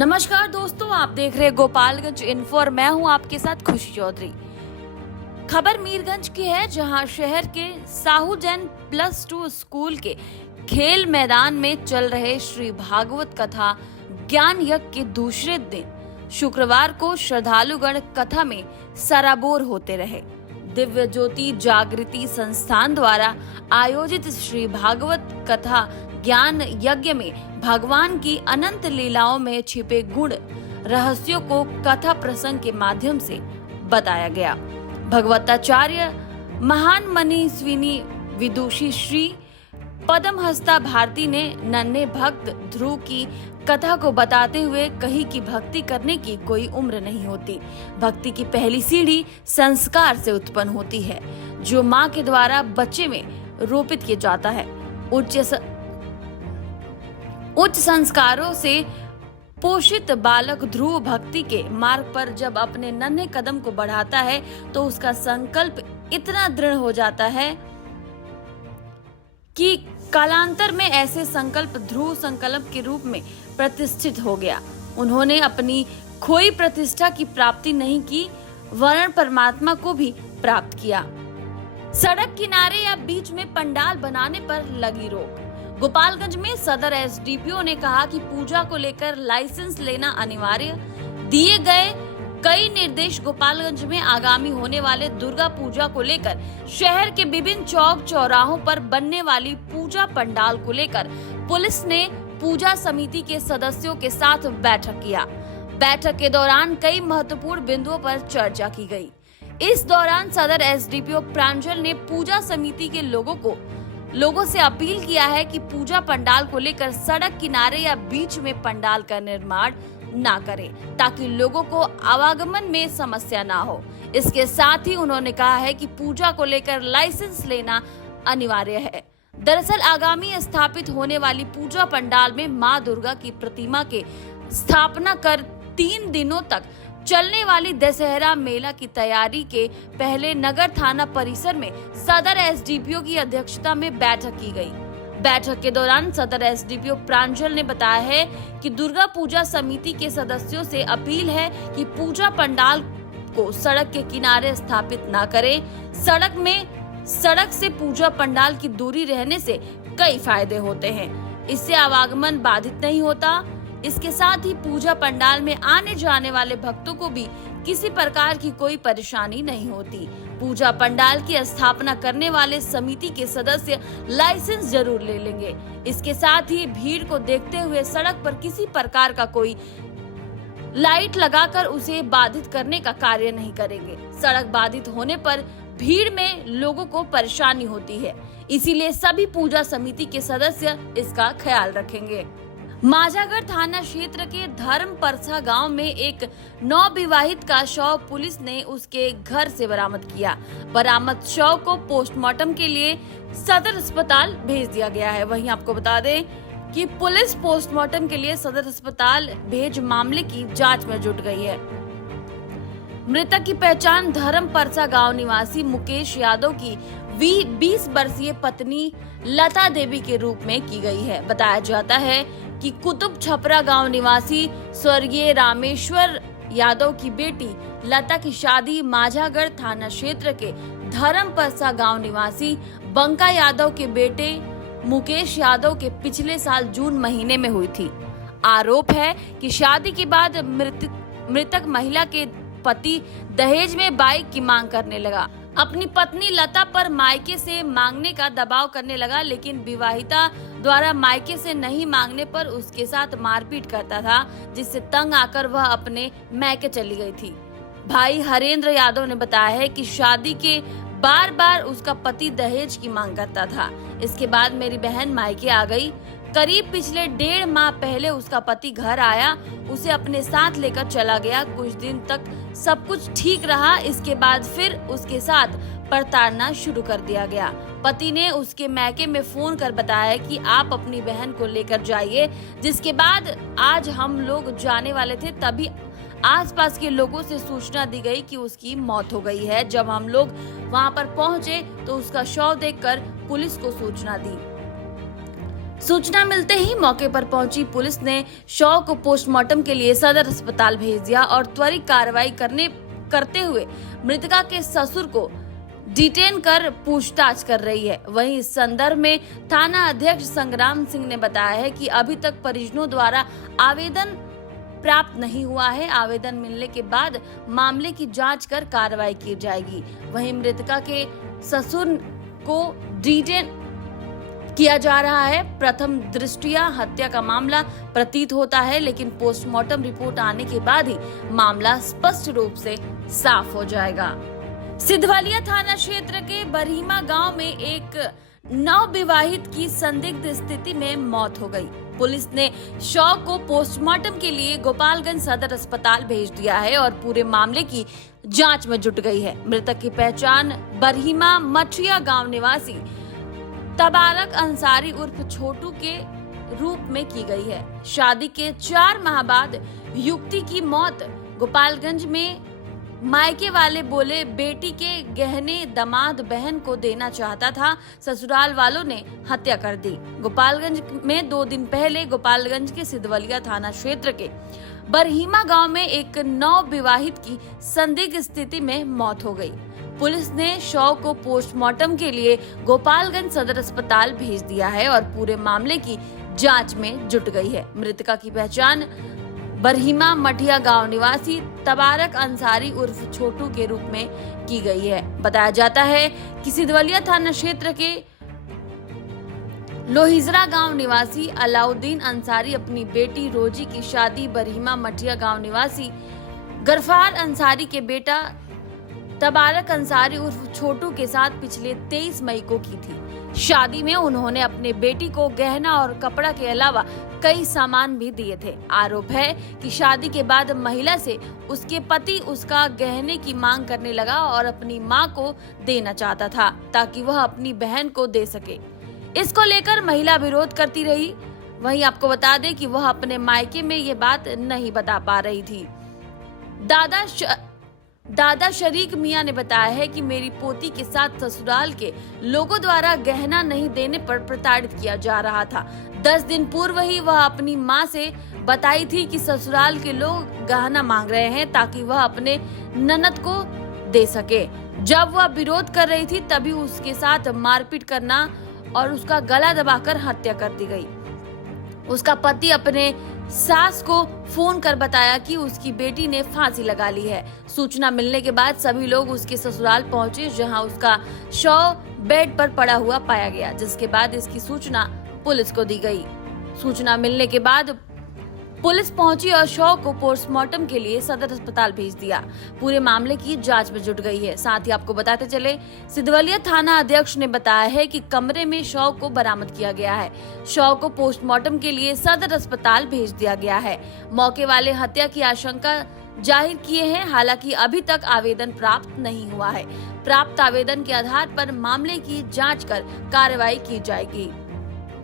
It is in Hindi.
नमस्कार दोस्तों, आप देख रहे हैं गोपालगंज इन्फो और मैं हूं आपके साथ खुशी चौधरी। खबर मीरगंज की है, जहां शहर के साहू जैन +2 स्कूल के खेल मैदान में चल रहे श्री भागवत कथा ज्ञान यज्ञ के दूसरे दिन शुक्रवार को श्रद्धालुगण कथा में सराबोर होते रहे। दिव्य ज्योति जागृति संस्थान द्वारा आयोजित श्री भागवत कथा ज्ञान यज्ञ में भगवान की अनंत लीलाओं में छिपे गुण रहस्यों को कथा प्रसंग के माध्यम से बताया गया। भगवताचार्य महान मनी स्विनी विदुषी श्री पद्महस्ता भारती ने नन्हे भक्त ध्रुव की कथा को बताते हुए कही कि भक्ति करने की कोई उम्र नहीं होती। भक्ति की पहली सीढ़ी संस्कार से उत्पन्न होती है, जो माँ के द्वारा बच्चे में रोपित किया जाता है। उच्च संस्कारों से पोषित बालक ध्रुव भक्ति के मार्ग पर जब अपने नन्हे कदम को बढ़ाता है तो उसका संकल्प इतना दृढ़ हो जाता है कि कालांतर में ऐसे संकल्प ध्रुव संकल्प के रूप में प्रतिष्ठित हो गया। उन्होंने अपनी खोई प्रतिष्ठा की प्राप्ति नहीं की, वरन परमात्मा को भी प्राप्त किया। सड़क किनारे या बीच में पंडाल बनाने पर लगी रोक। गोपालगंज में सदर एसडीपीओ ने कहा कि पूजा को लेकर लाइसेंस लेना अनिवार्य। दिए गए कई निर्देश गोपालगंज में आगामी होने वाले दुर्गा पूजा को लेकर शहर के विभिन्न चौक चौराहों पर बनने वाली पूजा पंडाल को लेकर पुलिस ने पूजा समिति के सदस्यों के साथ बैठक किया। बैठक के दौरान कई महत्वपूर्ण बिंदुओं पर चर्चा की गई। इस दौरान सदर एसडीपीओ प्रांजल ने पूजा समिति के लोगों से अपील किया है कि पूजा पंडाल को लेकर सड़क किनारे या बीच में पंडाल का निर्माण ना करें, ताकि लोगों को आवागमन में समस्या ना हो। इसके साथ ही उन्होंने कहा है कि पूजा को लेकर लाइसेंस लेना अनिवार्य है। दरअसल आगामी स्थापित होने वाली पूजा पंडाल में मां दुर्गा की प्रतिमा के स्थापना कर 3 दिनों तक चलने वाली दशहरा मेला की तैयारी के पहले नगर थाना परिसर में सदर एसडीपीओ की अध्यक्षता में बैठक की गई। बैठक के दौरान सदर एसडीपीओ प्रांजल ने बताया है कि दुर्गा पूजा समिति के सदस्यों से अपील है कि पूजा पंडाल को सड़क के किनारे स्थापित न करें। सड़क से पूजा पंडाल की दूरी रहने से कई फायदे होते हैं। इससे आवागमन बाधित नहीं होता। इसके साथ ही पूजा पंडाल में आने जाने वाले भक्तों को भी किसी प्रकार की कोई परेशानी नहीं होती। पूजा पंडाल की स्थापना करने वाले समिति के सदस्य लाइसेंस जरूर ले लेंगे। इसके साथ ही भीड़ को देखते हुए सड़क पर किसी प्रकार का कोई लाइट लगाकर उसे बाधित करने का कार्य नहीं करेंगे। सड़क बाधित होने पर भीड़ में लोगों को परेशानी होती है, इसीलिए सभी पूजा समिति के सदस्य इसका ख्याल रखेंगे। माझागढ़ थाना क्षेत्र के धर्म परसा गांव में एक नवविवाहित का शव पुलिस ने उसके घर से बरामद किया। बरामद शव को पोस्टमार्टम के लिए सदर अस्पताल भेज दिया गया है। वहीं आपको बता दें कि पुलिस पोस्टमार्टम के लिए सदर अस्पताल भेज मामले की जांच में जुट गई है। मृतक की पहचान धर्म परसा गांव निवासी मुकेश यादव की 20 वर्षीय पत्नी लता देवी के रूप में की गई है। बताया जाता है कि कुतुब छपरा गांव निवासी स्वर्गीय रामेश्वर यादव की बेटी लता की शादी माझागढ़ थाना क्षेत्र के धर्म परसा गांव निवासी बंका यादव के बेटे मुकेश यादव के पिछले साल जून महीने में हुई थी। आरोप है कि शादी के बाद मृतक महिला के पति दहेज में बाइक की मांग करने लगा। अपनी पत्नी लता पर मायके से मांगने का दबाव करने लगा, लेकिन विवाहिता द्वारा मायके से नहीं मांगने पर उसके साथ मारपीट करता था, जिससे तंग आकर वह अपने मायके चली गई थी। भाई हरेंद्र यादव ने बताया है कि शादी के बार उसका पति दहेज की मांग करता था। इसके बाद मेरी बहन मायके आ गई। करीब पिछले 1.5 माह पहले उसका पति घर आया, उसे अपने साथ लेकर चला गया। कुछ दिन तक सब कुछ ठीक रहा। इसके बाद फिर उसके साथ प्रताड़ना शुरू कर दिया गया। पति ने उसके मैके में फोन कर बताया कि आप अपनी बहन को लेकर जाइए। जिसके बाद आज हम लोग जाने वाले थे, तभी आसपास के लोगों से सूचना दी गई कि उसकी मौत हो गई है। जब हम लोग वहां पर पहुंचे तो उसका शव देखकर पुलिस को सूचना दी। सूचना मिलते ही मौके पर पहुंची पुलिस ने शव को पोस्टमार्टम के लिए सदर अस्पताल भेज दिया और त्वरित कार्रवाई करते हुए मृतका के ससुर को डिटेन कर पूछताछ कर रही है। वहीं इस संदर्भ में थाना अध्यक्ष संग्राम सिंह ने बताया है कि अभी तक परिजनों द्वारा आवेदन प्राप्त नहीं हुआ है। आवेदन मिलने के बाद मामले की जांच कर कार्रवाई की जाएगी। वहीं मृतका के ससुर को डिटेन किया जा रहा है। प्रथम दृष्टया हत्या का मामला प्रतीत होता है, लेकिन पोस्टमार्टम रिपोर्ट आने के बाद ही मामला स्पष्ट रूप से साफ हो जाएगा। सिधवलिया थाना क्षेत्र के बरहीमा गांव में एक नवविवाहित की संदिग्ध स्थिति में मौत हो गई। पुलिस ने शव को पोस्टमार्टम के लिए गोपालगंज सदर अस्पताल भेज दिया है और पूरे मामले की जांच में जुट गई है। मृतक की पहचान बरहीमा मठिया गांव निवासी तबारक अंसारी उर्फ छोटू के रूप में की गई है। शादी के 4 माह बाद युवती की मौत गोपालगंज में मायके वाले बोले बेटी के गहने दामाद बहन को देना चाहता था, ससुराल वालों ने हत्या कर दी। गोपालगंज में 2 दिन पहले गोपालगंज के सिधवलिया थाना क्षेत्र के बरहीमा गांव में एक नवविवाहित की संदिग्ध स्थिति में मौत हो गई। पुलिस ने शव को पोस्टमार्टम के लिए गोपालगंज सदर अस्पताल भेज दिया है और पूरे मामले की जांच में जुट गई है। मृतका की पहचान बरहीमा मठिया गांव निवासी तबारक अंसारी उर्फ छोटू के रूप में की गई है। बताया जाता है कि सिधवलिया थाना क्षेत्र के लोहिजरा गांव निवासी अलाउद्दीन अंसारी अपनी बेटी रोजी की शादी बरहीमा मठिया गांव निवासी गरफार अंसारी के बेटा तबारक अंसारी उर्फ छोटू के साथ पिछले 23 मई को की थी। शादी में उन्होंने अपने बेटी को गहना और कपड़ा के अलावा कई सामान भी दिए थे। आरोप है कि शादी के बाद महिला से उसके पति उसका गहने की मांग करने लगा और अपनी मां को देना चाहता था ताकि वह अपनी बहन को दे सके। इसको लेकर महिला विरोध करती रही। वहीं आपको बता दें कि वह अपने मायके में ये बात नहीं बता पा रही थी। दादा शरीक मियां ने बताया है कि मेरी पोती के साथ ससुराल के लोगों द्वारा गहना नहीं देने पर प्रताड़ित किया जा रहा था। 10 दिन पूर्व ही वह अपनी मां से बताई थी कि ससुराल के लोग गहना मांग रहे हैं ताकि वह अपने ननद को दे सके। जब वह विरोध कर रही थी तभी उसके साथ मारपीट करना और उसका गला दबाकर हत्या कर दी गई। उसका पति अपने सास को फोन कर बताया कि उसकी बेटी ने फांसी लगा ली है। सूचना मिलने के बाद सभी लोग उसके ससुराल पहुंचे, जहां उसका शव बेड पर पड़ा हुआ पाया गया, जिसके बाद इसकी सूचना पुलिस को दी गई। सूचना मिलने के बाद पुलिस पहुंची और शव को पोस्टमार्टम के लिए सदर अस्पताल भेज दिया। पूरे मामले की जांच में जुट गई है। साथ ही आपको बताते चले, सिधवलिया थाना अध्यक्ष ने बताया है कि कमरे में शव को बरामद किया गया है। शव को पोस्टमार्टम के लिए सदर अस्पताल भेज दिया गया है। मौके वाले हत्या की आशंका जाहिर किए हैं। हालांकि अभी तक आवेदन प्राप्त नहीं हुआ है। प्राप्त आवेदन के आधार पर मामले की जाँच कर कार्रवाई की जाएगी।